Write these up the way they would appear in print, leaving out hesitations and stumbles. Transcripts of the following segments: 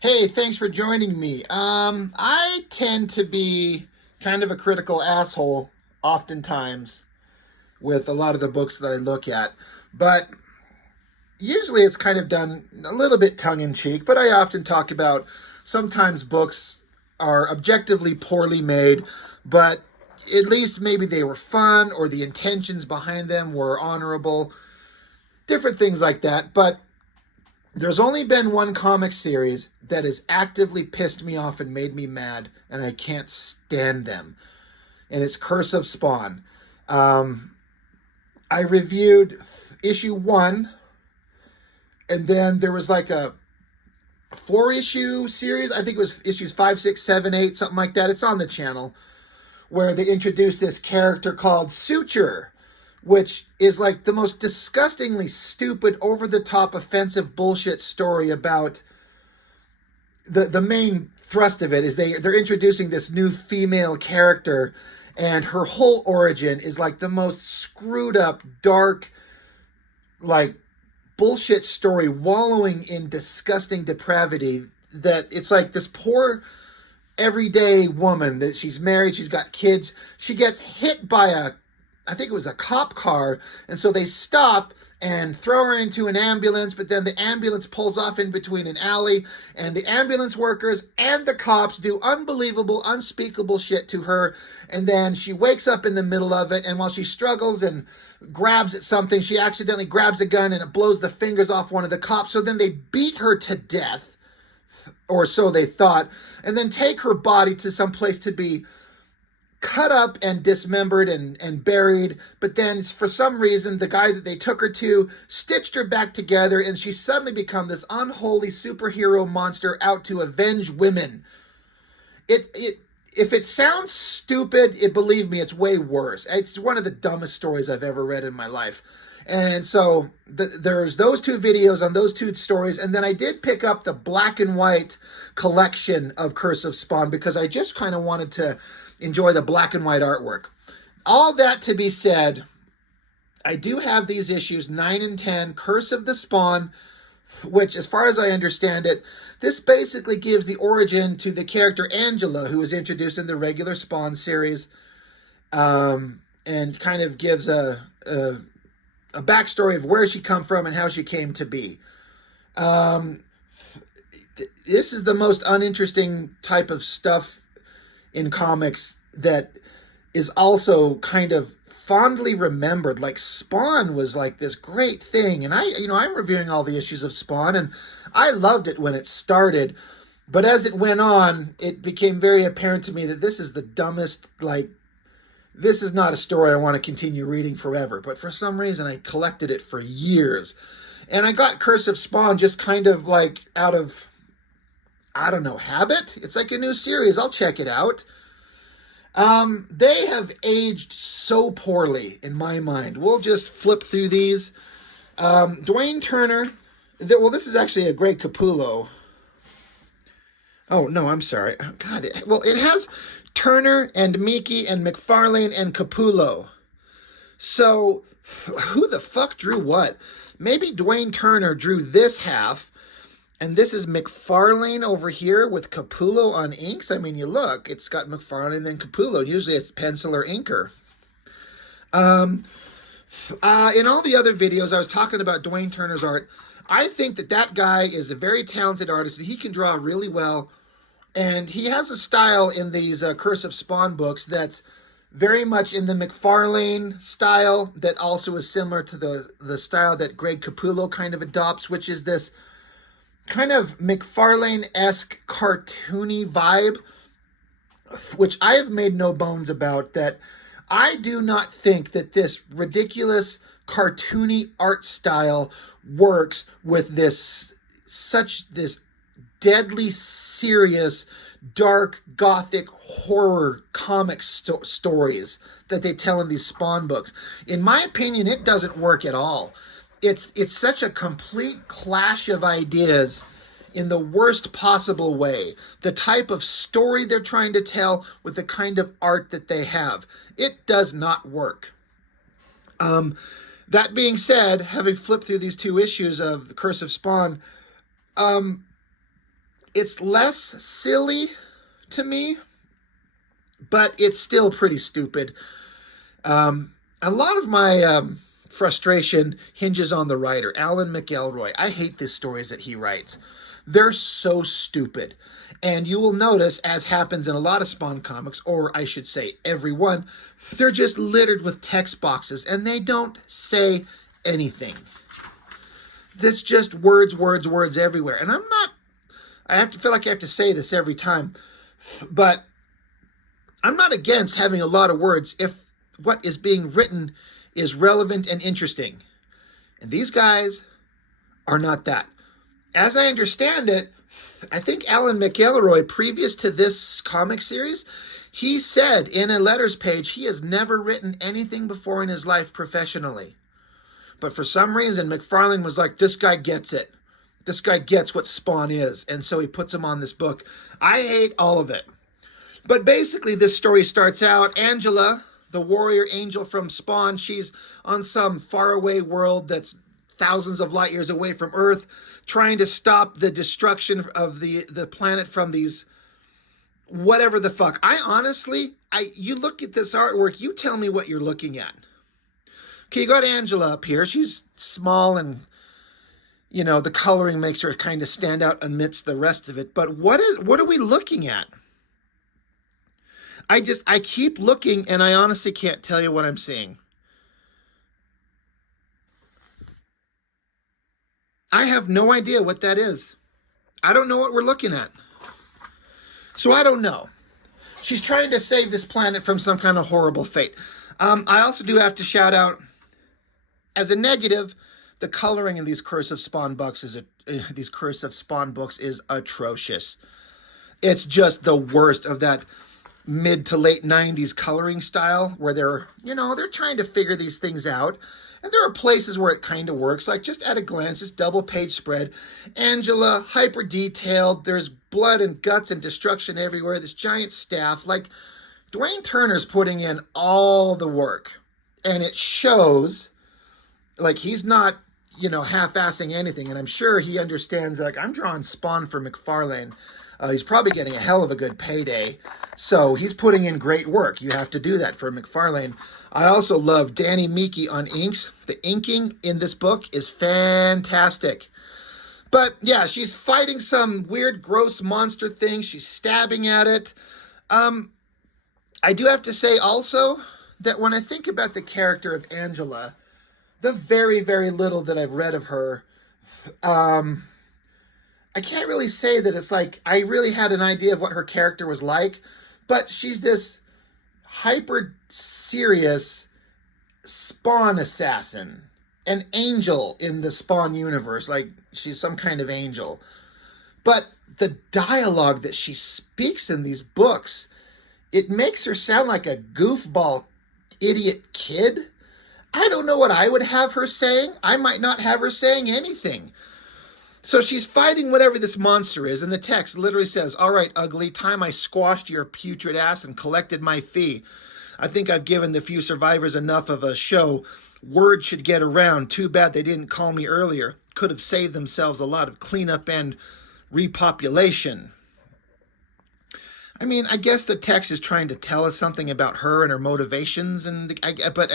Hey, thanks for joining me. I tend to be kind of a critical asshole oftentimes with a lot of the books that I look at, but usually it's kind of done a little bit tongue in cheek. But I often talk about sometimes books are objectively poorly made, but at least maybe they were fun or the intentions behind them were honorable, different things like that. But there's only been one comic series that has actively pissed me off and made me mad, and I can't stand them. And it's Curse of Spawn. Um, I reviewed issue one, and then there was like a four-issue series. I think it was issues 5, 6, 7, 8, something like that. It's on the channel, where they introduced this character called Suture, which is like the most disgustingly stupid, over-the-top, offensive bullshit story about the main thrust of it is they're introducing this new female character, and her whole origin is like the most screwed up, dark, like bullshit story, wallowing in disgusting depravity. That it's like this poor everyday woman that she's married, she's got kids, she gets hit by a, I think it was a cop car, and so they stop and throw her into an ambulance, but then the ambulance pulls off in between an alley, and the ambulance workers and the cops do unbelievable, unspeakable shit to her, and then she wakes up in the middle of it, and while she struggles and grabs at something, she accidentally grabs a gun, and it blows the fingers off one of the cops, so then they beat her to death, or so they thought, and then take her body to some place to be cut up and dismembered and buried. But then for some reason, the guy that they took her to stitched her back together, and she suddenly become this unholy superhero monster out to avenge women. It if it sounds stupid, believe me, it's way worse. It's one of the dumbest stories I've ever read in my life. And so there's those two videos on those two stories. And then I did pick up the black and white collection of Curse of Spawn because I just kind of wanted to enjoy the black and white artwork. All that to be said, I do have these issues 9 and 10, Curse of the Spawn, which, as far as I understand it, this basically gives the origin to the character Angela, who was introduced in the regular Spawn series, and kind of gives a backstory of where she come from and how she came to be. This is the most uninteresting type of stuff in comics that is also kind of fondly remembered. Like Spawn was like this great thing, and I'm reviewing all the issues of Spawn, and I loved it when it started, but as it went on, it became very apparent to me that this is the dumbest, like, this is not a story I want to continue reading forever. But for some reason, I collected it for years. And I got Curse of Spawn just kind of like out of, I don't know, habit. It's like a new series. I'll check it out. They have aged so poorly in my mind. We'll just flip through these. Dwayne Turner. Well, this is actually a great Capullo. Oh, no, I'm sorry. God, it has Turner and Miki and McFarlane and Capullo. So, who the fuck drew what? Maybe Dwayne Turner drew this half, and this is McFarlane over here with Capullo on inks. I mean, you look, it's got McFarlane and then Capullo. Usually it's pencil or inker. In all the other videos, I was talking about Dwayne Turner's art. I think that guy is a very talented artist, and he can draw really well. And he has a style in these Curse of Spawn books that's very much in the McFarlane style that also is similar to the style that Greg Capullo kind of adopts, which is this kind of McFarlane-esque cartoony vibe, which I have made no bones about, that I do not think that this ridiculous cartoony art style works with this deadly serious, dark, gothic horror comic stories that they tell in these Spawn books. In my opinion, it doesn't work at all. It's such a complete clash of ideas in the worst possible way. The type of story they're trying to tell with the kind of art that they have. It does not work. That being said, having flipped through these two issues of The Curse of Spawn, It's less silly to me, but it's still pretty stupid. A lot of my frustration hinges on the writer, Alan McElroy. I hate the stories that he writes. They're so stupid. And you will notice, as happens in a lot of Spawn comics, or I should say every one, they're just littered with text boxes and they don't say anything. That's just words, words, words everywhere. And I have to feel like I have to say this every time, but I'm not against having a lot of words if what is being written is relevant and interesting. And these guys are not that. As I understand it, I think Alan McElroy, previous to this comic series, he said in a letters page he has never written anything before in his life professionally. But for some reason, McFarlane was like, this guy gets it. This guy gets what Spawn is. And so he puts him on this book. I hate all of it. But basically, this story starts out, Angela, the warrior angel from Spawn, she's on some faraway world that's thousands of light years away from Earth, trying to stop the destruction of the planet from these whatever the fuck. You look at this artwork, you tell me what you're looking at. Okay, you got Angela up here. She's small and, the coloring makes her kind of stand out amidst the rest of it. But what are we looking at? I keep looking and I honestly can't tell you what I'm seeing. I have no idea what that is. I don't know what we're looking at. So I don't know. She's trying to save this planet from some kind of horrible fate. I also do have to shout out, as a negative, the coloring in these Curse of Spawn books is atrocious. It's just the worst of that mid to late 90s coloring style where they're trying to figure these things out. And there are places where it kind of works, like just at a glance, this double page spread. Angela, hyper detailed. There's blood and guts and destruction everywhere. This giant staff. Like, Dwayne Turner's putting in all the work. And it shows, like, he's not, half-assing anything. And I'm sure he understands, like, I'm drawing Spawn for McFarlane. He's probably getting a hell of a good payday. So he's putting in great work. You have to do that for McFarlane. I also love Danny Miki on inks. The inking in this book is fantastic. But yeah, she's fighting some weird, gross monster thing. She's stabbing at it. I do have to say also that when I think about the character of Angela, the very, very little that I've read of her, I can't really say that it's like I really had an idea of what her character was like, but she's this hyper serious Spawn assassin, an angel in the Spawn universe, like she's some kind of angel. But the dialogue that she speaks in these books, it makes her sound like a goofball idiot kid. I don't know what I would have her saying. I might not have her saying anything. So she's fighting whatever this monster is, and the text literally says, all right, ugly, time I squashed your putrid ass and collected my fee. I think I've given the few survivors enough of a show. Word should get around. Too bad they didn't call me earlier. Could have saved themselves a lot of cleanup and repopulation. I mean, I guess the text is trying to tell us something about her and her motivations, but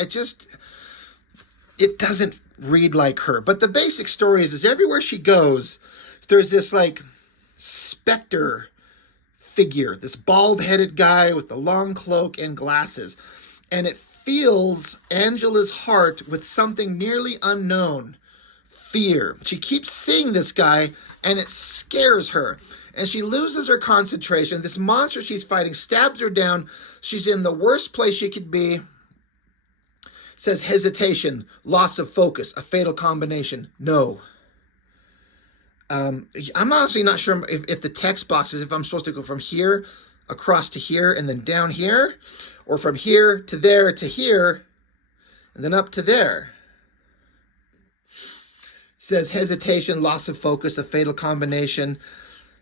it doesn't read like her. But the basic story is everywhere she goes, there's this like specter figure, this bald-headed guy with the long cloak and glasses. And it fills Angela's heart with something nearly unknown, fear. She keeps seeing this guy and it scares her. And she loses her concentration. This monster she's fighting stabs her down. She's in the worst place she could be. Says hesitation, loss of focus, a fatal combination. No. I'm honestly not sure if the text box is if I'm supposed to go from here across to here and then down here, or from here to there to here and then up to there. Says hesitation, loss of focus, a fatal combination.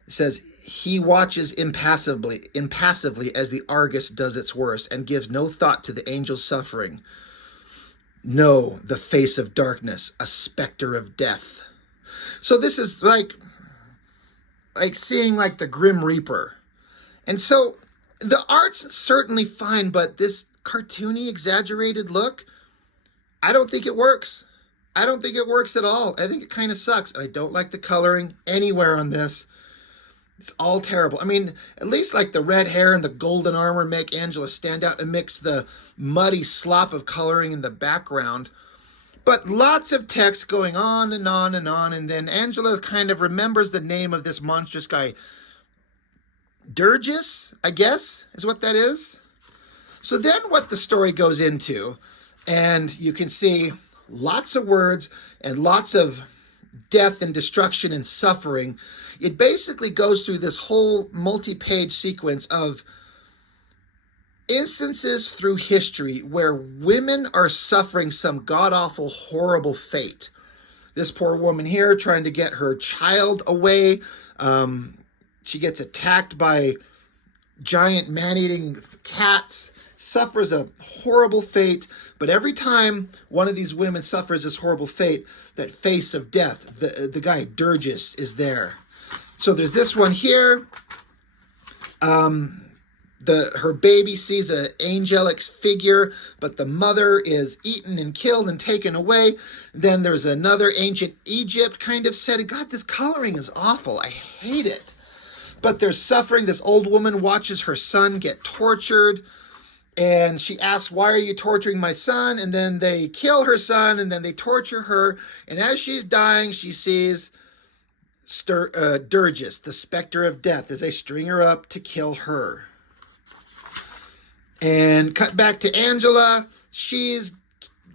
It says he watches impassively as the Argus does its worst and gives no thought to the angel's suffering. No, the face of darkness, a specter of death. So this is like, like seeing like the Grim Reaper. And so the art's certainly fine, but this cartoony, exaggerated look, I don't think it works. I don't think it works at all. I think it kind of sucks. I don't like the coloring anywhere on this. It's all terrible. I mean, at least like the red hair and the golden armor make Angela stand out amidst the muddy slop of coloring in the background. But lots of text going on and on and on, and then Angela kind of remembers the name of this monstrous guy. Durgis, I guess, is what that is. So then what the story goes into, and you can see lots of words and lots of death and destruction and suffering. It basically goes through this whole multi-page sequence of instances through history where women are suffering some god-awful, horrible fate. This poor woman here trying to get her child away. She gets attacked by giant man-eating cats, suffers a horrible fate. But every time one of these women suffers this horrible fate, that face of death, the guy Durgis is there. So there's this one here. Her baby sees an angelic figure, but the mother is eaten and killed and taken away. Then there's another ancient Egypt kind of setting. God, this coloring is awful. I hate it. But there's suffering. This old woman watches her son get tortured, and she asks, why are you torturing my son? And then they kill her son, and then they torture her. And as she's dying, she sees Durgis, the specter of death, as they string her up to kill her. And cut back to Angela. She's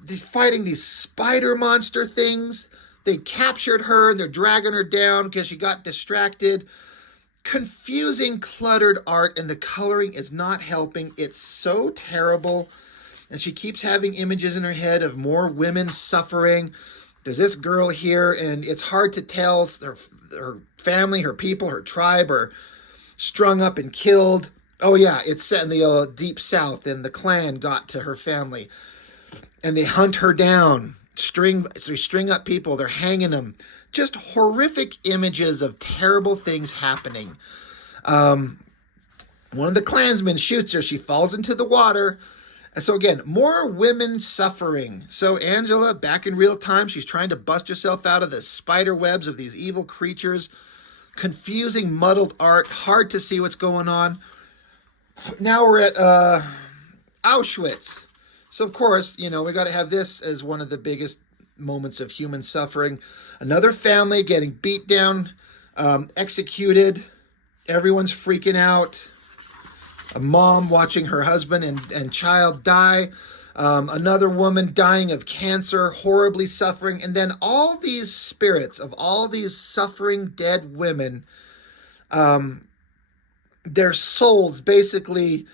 fighting these spider monster things. They captured her, and they're dragging her down because she got distracted. Confusing, cluttered art, and the coloring is not helping. It's so terrible. And she keeps having images in her head of more women suffering. There's this girl here, and it's hard to tell. Her family, her people, her tribe are strung up and killed. Oh yeah, it's set in the deep south, and the clan got to her family. And they hunt her down. They string up people. They're hanging them. Just horrific images of terrible things happening. One of the clansmen shoots her. She falls into the water. And so again, more women suffering. So Angela, back in real time, she's trying to bust herself out of the spider webs of these evil creatures. Confusing, muddled art. Hard to see what's going on. Now we're at Auschwitz. So of course, we got to have this as one of the biggest moments of human suffering. Another family getting beat down, executed. Everyone's freaking out. A mom watching her husband and child die. Another woman dying of cancer, horribly suffering. And then all these spirits of all these suffering dead women, their souls basically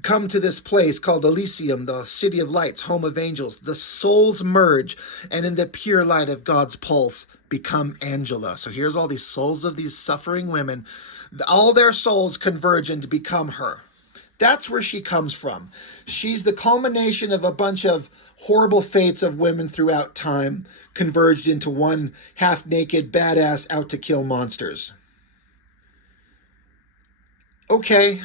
come to this place called Elysium, the city of lights, home of angels. The souls merge, and in the pure light of God's pulse become Angela. So here's all these souls of these suffering women. All their souls converge and become her. That's where she comes from. She's the culmination of a bunch of horrible fates of women throughout time converged into one half-naked badass out to kill monsters. Okay.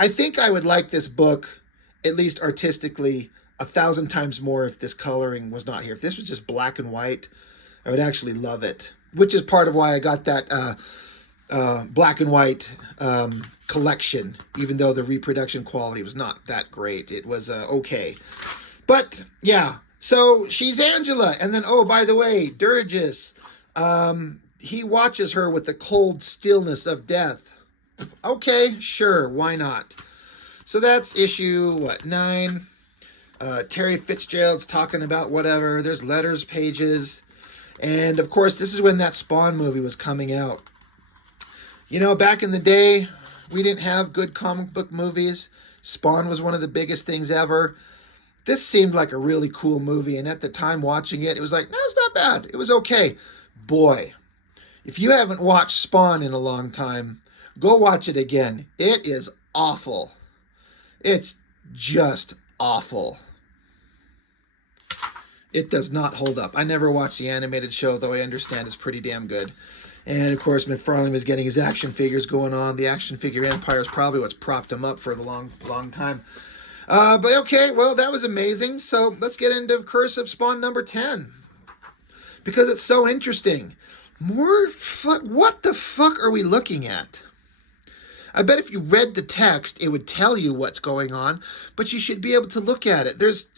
I think I would like this book, at least artistically, 1,000 times more if this coloring was not here. If this was just black and white, I would actually love it, which is part of why I got that black and white collection, even though the reproduction quality was not that great. It was okay. But, yeah, so she's Angela. And then, oh, by the way, Durgis, he watches her with the cold stillness of death. Okay, sure, why not? So that's issue, 9? Terry Fitzgerald's talking about whatever. There's letters, pages. And, of course, this is when that Spawn movie was coming out. Back in the day, we didn't have good comic book movies. Spawn was one of the biggest things ever. This seemed like a really cool movie, and at the time watching it, it was like, no, it's not bad. It was okay. Boy, if you haven't watched Spawn in a long time, go watch it again. It is awful. It's just awful. It does not hold up. I never watched the animated show, though I understand it's pretty damn good. And of course, McFarlane was getting his action figures going on. The action figure empire is probably what's propped him up for the long time. But okay, well, that was amazing. So let's get into Curse of Spawn number 10. Because it's so interesting. What the fuck are we looking at? I bet if you read the text, it would tell you what's going on, but you should be able to look at it. There's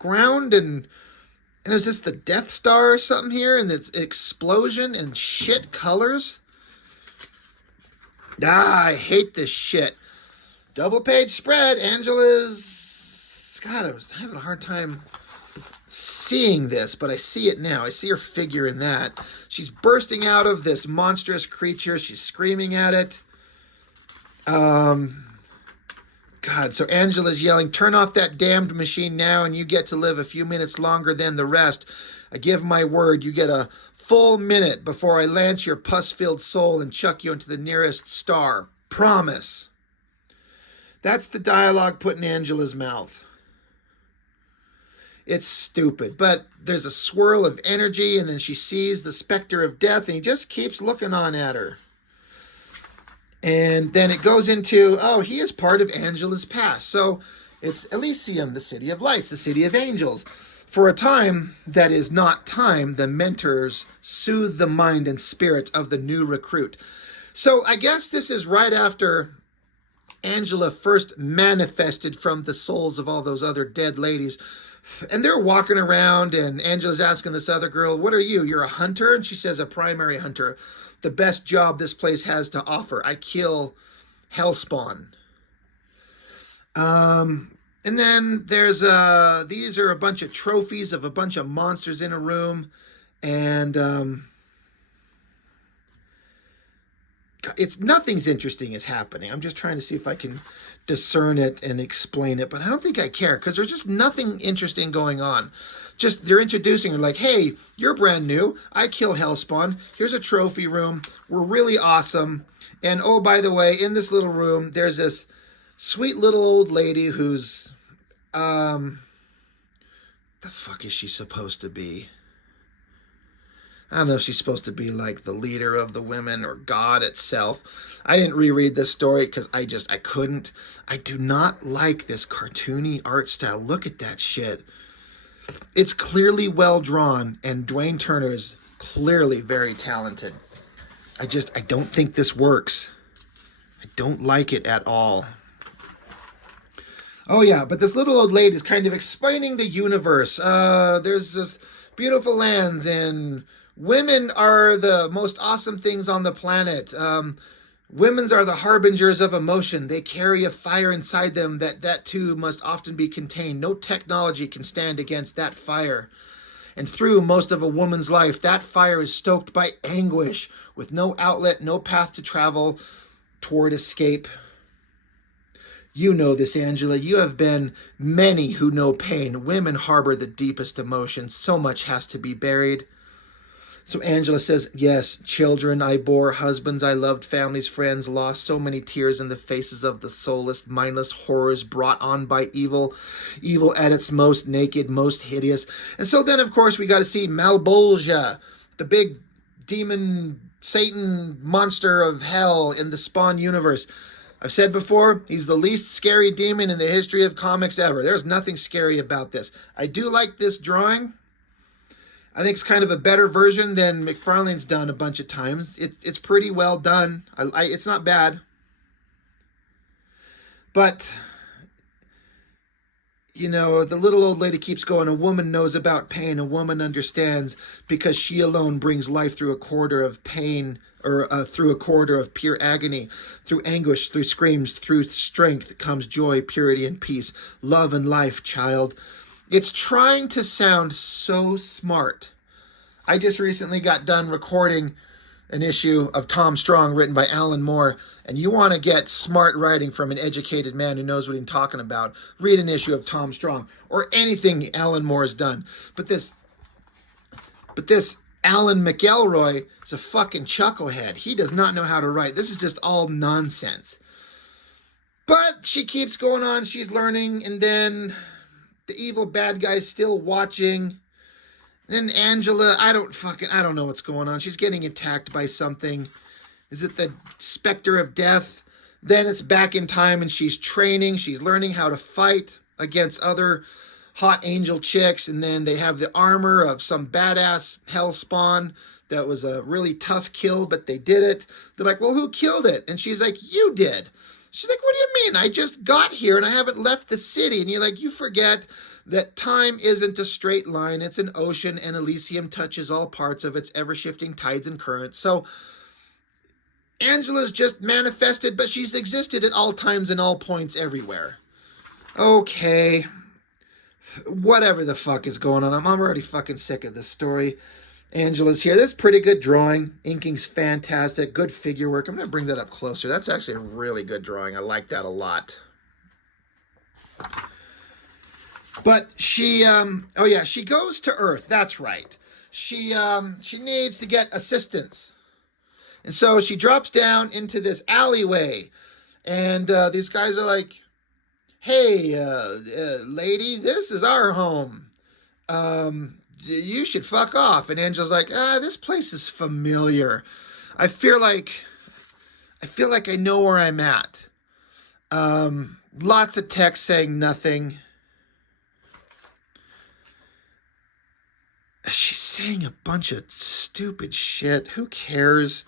ground and is this the Death Star or something here? And it's explosion and shit colors. I hate this shit. Double page spread. Angela's... God, I was having a hard time seeing this, but I see it now. I see her figure in that. She's bursting out of this monstrous creature. She's screaming at it. God, so Angela's yelling, "Turn off that damned machine now and you get to live a few minutes longer than the rest. I give my word, you get a full minute before I lance your pus-filled soul and chuck you into the nearest star. Promise." That's the dialogue put in Angela's mouth. It's stupid, but there's a swirl of energy, and then she sees the specter of death, and he just keeps looking on at her. And then it goes into, oh, he is part of Angela's past. So it's Elysium, the city of lights, the city of angels. For a time that is not time, the mentors soothe the mind and spirit of the new recruit. So I guess this is right after Angela first manifested from the souls of all those other dead ladies. And they're walking around, and Angela's asking this other girl, "What are you? You're a hunter?" And she says, "A primary hunter. The best job this place has to offer. I kill hellspawn." And then there's these are a bunch of trophies of a bunch of monsters in a room, and it's nothing's interesting is happening. I'm just trying to see if I can discern it and explain it, but I don't think I care because there's just nothing interesting going on. Just they're introducing her like, "Hey, you're brand new. I kill hellspawn. Here's a trophy room. We're really awesome. And oh, by the way, in this little room, there's this sweet little old lady who's the fuck is she supposed to be? I don't know if she's supposed to be like the leader of the women or God itself. I didn't reread this story because I couldn't. I do not like this cartoony art style. Look at that shit. It's clearly well drawn, and Dwayne Turner is clearly very talented. I don't think this works. I don't like it at all. Oh yeah, but this little old lady is kind of explaining the universe. There's this beautiful lands, and women are the most awesome things on the planet. Women's are the harbingers of emotion. They carry a fire inside them that too must often be contained. No technology can stand against that fire. And through most of a woman's life, that fire is stoked by anguish, with no outlet, no path to travel toward escape. You know this, Angela. You have been many who know pain. Women harbor the deepest emotions. So much has to be buried. So Angela says, "Yes, children I bore, husbands I loved, families, friends, lost, so many tears in the faces of the soulless, mindless horrors brought on by evil, evil at its most naked, most hideous." And so then, of course, we got to see Malbolgia, the big demon, Satan monster of hell in the Spawn universe. I've said before, he's the least scary demon in the history of comics ever. There's nothing scary about this. I do like this drawing. I think it's kind of a better version than McFarlane's done a bunch of times. It's pretty well done. It's not bad. But, you know, the little old lady keeps going, "A woman knows about pain. A woman understands because she alone brings life through a corridor of pain, or through a corridor of pure agony. Through anguish, through screams, through strength comes joy, purity, and peace. Love and life, child." It's trying to sound so smart. I just recently got done recording an issue of Tom Strong written by Alan Moore, and you want to get smart writing from an educated man who knows what he's talking about, read an issue of Tom Strong or anything Alan Moore has done. But this Alan McElroy is a fucking chucklehead. He does not know how to write. This is just all nonsense. But she keeps going on. She's learning, and then the evil bad guy's still watching. Then Angela, I don't know what's going on. She's getting attacked by something. Is it the specter of death? Then it's back in time and she's training. She's learning how to fight against other hot angel chicks. And then they have the armor of some badass hell spawn that was a really tough kill, but they did it. They're like, well, who killed it? And she's like, you did. She's like, what do you mean? I just got here and I haven't left the city. And you're like, you forget that time isn't a straight line. It's an ocean, and Elysium touches all parts of its ever-shifting tides and currents. So Angela's just manifested, but she's existed at all times and all points everywhere. Okay. Whatever the fuck is going on. I'm already fucking sick of this story. Angela's here. This is pretty good drawing. Inking's fantastic. Good figure work. I'm going to bring that up closer. That's actually a really good drawing. I like that a lot. But she, oh yeah, she goes to Earth. That's right. She needs to get assistance. And so she drops down into this alleyway. And these guys are like, hey, lady, this is our home. You should fuck off. And Angela's like, this place is familiar. I feel like I know where I'm at. Lots of text saying nothing. She's saying a bunch of stupid shit. Who cares?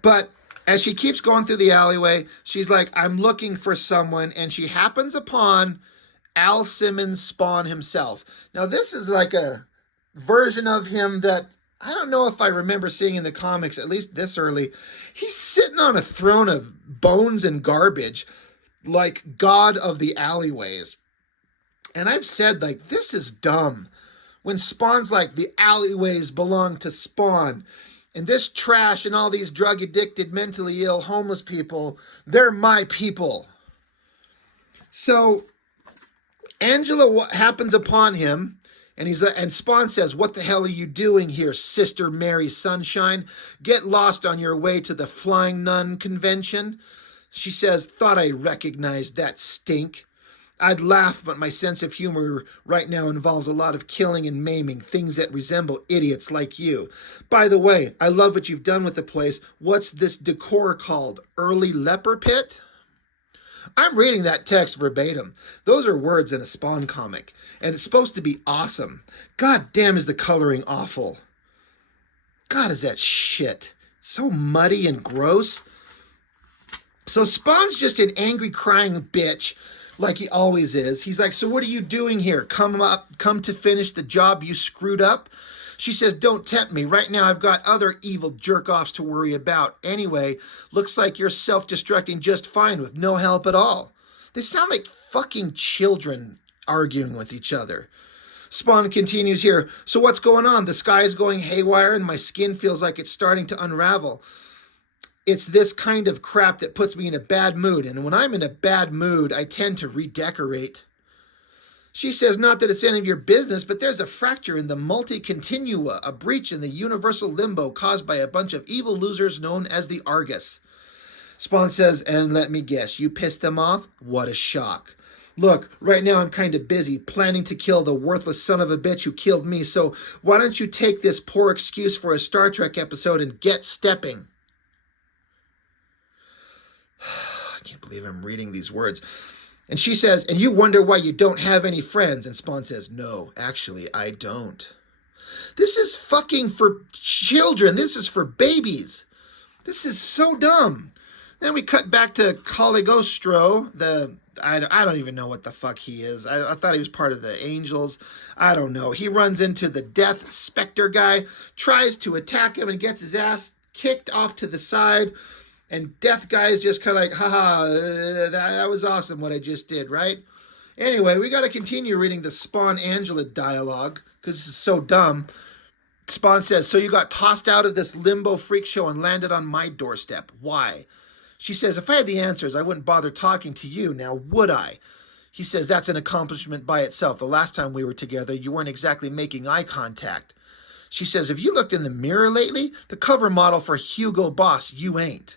But as she keeps going through the alleyway, she's like, I'm looking for someone. And she happens upon Al Simmons Spawn himself. Now, this is like a version of him that I don't know if I remember seeing in the comics, at least this early. He's sitting on a throne of bones and garbage, like God of the alleyways. And I've said, like, this is dumb. When Spawn's like, the alleyways belong to Spawn. And this trash and all these drug-addicted, mentally ill, homeless people, they're my people. So Angela happens upon him, and Spawn says, what the hell are you doing here, Sister Mary Sunshine? Get lost on your way to the Flying Nun convention. She says, thought I recognized that stink. I'd laugh, but my sense of humor right now involves a lot of killing and maiming, things that resemble idiots like you. By the way, I love what you've done with the place. What's this decor called? Early leper pit? I'm reading that text verbatim. Those are words in a Spawn comic, and it's supposed to be awesome. God damn, is the coloring awful. God, is that shit. So muddy and gross. So Spawn's just an angry, crying bitch, like he always is. He's like, so what are you doing here? Come to finish the job you screwed up? She says, don't tempt me. Right now I've got other evil jerk-offs to worry about. Anyway, looks like you're self-destructing just fine with no help at all. They sound like fucking children arguing with each other. Spawn continues here. So what's going on? The sky is going haywire and my skin feels like it's starting to unravel. It's this kind of crap that puts me in a bad mood, and when I'm in a bad mood, I tend to redecorate. She says, not that it's any of your business, but there's a fracture in the multi-continua, a breach in the universal limbo caused by a bunch of evil losers known as the Argus. Spawn says, and let me guess, you pissed them off? What a shock. Look, right now I'm kind of busy planning to kill the worthless son of a bitch who killed me, so why don't you take this poor excuse for a Star Trek episode and get stepping? I can't believe I'm reading these words. And she says, and you wonder why you don't have any friends. And Spawn says, no, actually, I don't. This is fucking for children. This is for babies. This is so dumb. Then we cut back to Caligostro, I don't even know what the fuck he is. I thought he was part of the Angels. I don't know. He runs into the Death Spectre guy, tries to attack him and gets his ass kicked off to the side. And Death Guy is just kind of like, haha, that was awesome what I just did, right? Anyway, we got to continue reading the Spawn-Angela dialogue because this is so dumb. Spawn says, so you got tossed out of this limbo freak show and landed on my doorstep. Why? She says, if I had the answers, I wouldn't bother talking to you now, would I? He says, that's an accomplishment by itself. The last time we were together, you weren't exactly making eye contact. She says, have you looked in the mirror lately? The cover model for Hugo Boss, you ain't.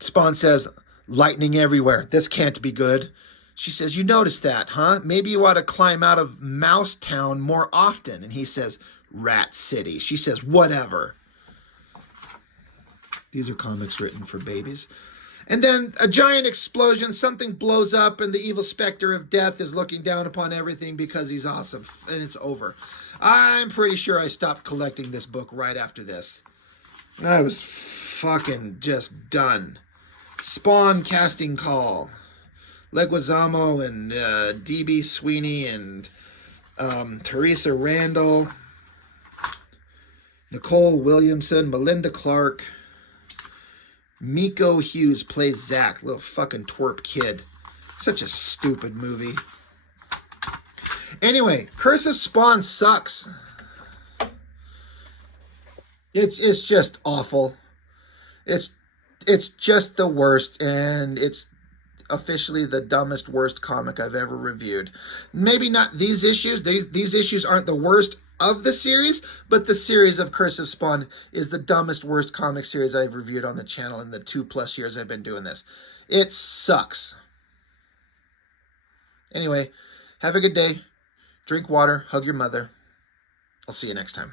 Spawn says, lightning everywhere. This can't be good. She says, you noticed that, huh? Maybe you ought to climb out of Mouse Town more often. And he says, Rat City. She says, whatever. These are comics written for babies. And then a giant explosion, something blows up, and the evil specter of death is looking down upon everything because he's awesome. And it's over. I'm pretty sure I stopped collecting this book right after this. I was fucking just done. Spawn Casting Call. Leguizamo and D.B. Sweeney and Teresa Randall. Nicole Williamson, Melinda Clark. Miko Hughes plays Zach, little fucking twerp kid. Such a stupid movie. Anyway, Curse of Spawn sucks. It's just awful. It's just the worst, and it's officially the dumbest, worst comic I've ever reviewed. Maybe not these issues. These issues aren't the worst of the series, but the series of Curse of Spawn is the dumbest, worst comic series I've reviewed on the channel in the 2+ years I've been doing this. It sucks. Anyway, have a good day. Drink water. Hug your mother. I'll see you next time.